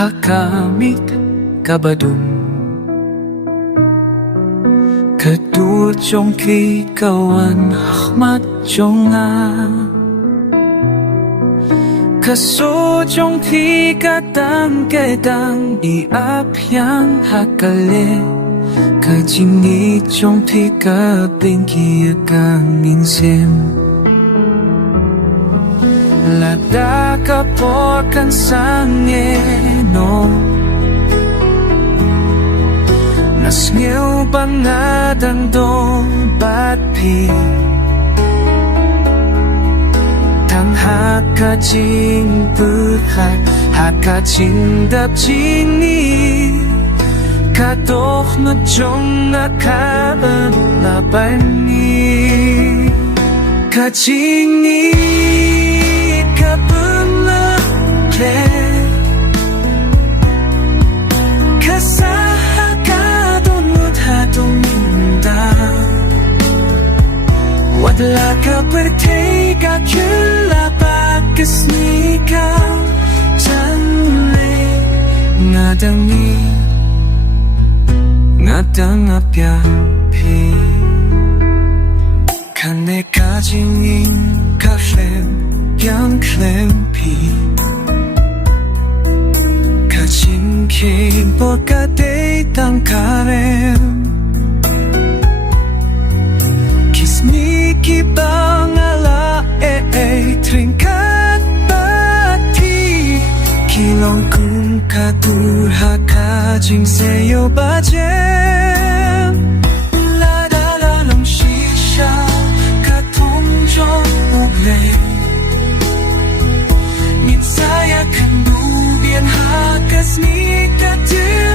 hakamit kabadum Kadut yung kikawan hakmat yung Kaso yung kikatang kaitang iapyang hakale Kajinit yung pikapin kiyakang insim Lada ka po kan sangeno Nas nghiêu bang nga dandong batpi Tang haka jing buhat Haka jing dap jini Kadok na jong nakaan laban ni Kajini kabungle Kasahakadon mudhatong minda Wadla ka bertega kula pakasnika Janle ngadangi Ngadang apyapi Kane kajingin kaflem yang klempi Kajing kibor kadei tang karem Kismiki bangala tringkat bati Kilong kung kadurha kajing seyo bajem Lada lalong shisha katong jong ugle Min saya kan bubian hakas ni kadir